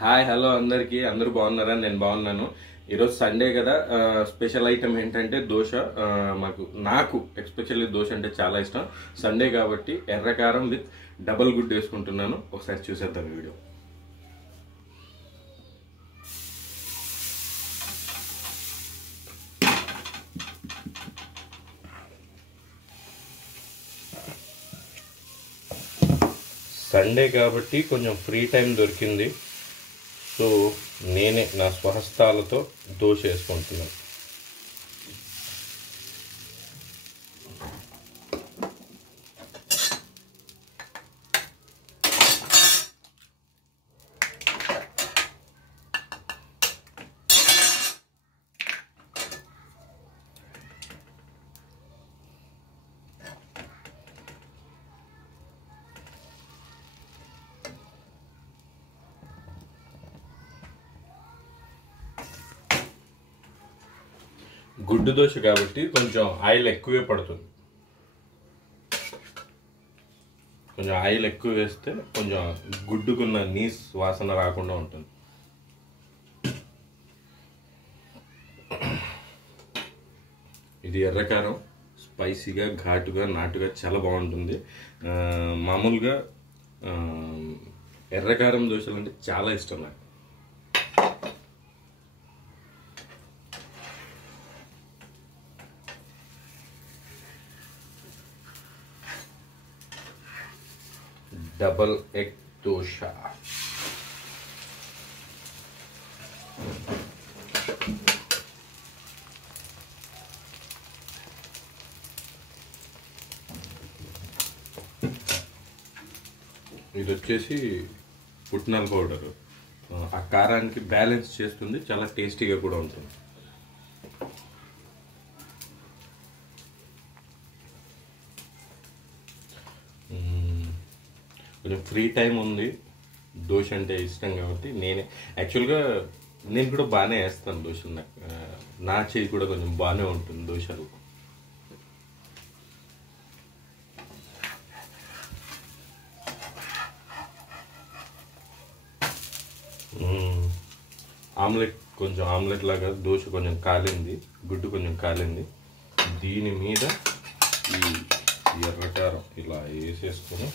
Hi hello అందరికీ అందరూ బాగున్నారా? నేను బాగున్నాను. ఈరోజు సండే కదా, స్పెషల్ ఐటమ్ ఏంటంటే దోశ. నాకు ఎస్పెషల్లీ దోశ అంటే చాలా ఇష్టం. సండే కాబట్టి ఎర్రకారం విత్ డబల్ గుడ్ వేసుకుంటున్నాను. ఒకసారి చూసేద్దాం వీడియో. సండే కాబట్టి కొంచెం ఫ్రీ టైం దొరికింది. సో నేనే నా స్వహస్తాలతో దోశ వేసుకుంటున్నాను. గుడ్డు దోశ కాబట్టి కొంచెం ఆయిల్ ఎక్కువే పడుతుంది. కొంచెం ఆయిల్ ఎక్కువ వేస్తే కొంచెం గుడ్డుకున్న నీస్ వాసన రాకుండా ఉంటుంది. ఇది ఎర్రకారం స్పైసీగా, ఘాటుగా, నాటుగా చాలా బాగుంటుంది. మామూలుగా ఎర్రకారం దోశలు అంటే చాలా ఇష్టం నాకు. Double egg dosa. ఇది వచ్చేసి పుట్నాల పౌడర్. ఆ కారానికి బ్యాలెన్స్ చేస్తుంది, చాలా టేస్టీగా కూడా ఉంటుంది. కొంచెం ఫ్రీ టైం ఉంది, దోశ అంటే ఇష్టం కాబట్టి యాక్చువల్గా నేను కూడా బాగానే వేస్తాను దోశలు. నా చేయి కూడా కొంచెం బాగానే ఉంటుంది దోశలు. ఆమ్లెట్ లాగా దోశ కొంచెం కాలింది, గుడ్డు కొంచెం కాలింది. దీని మీద ఈ ఎర్రకారం ఇలా వేసేసుకొని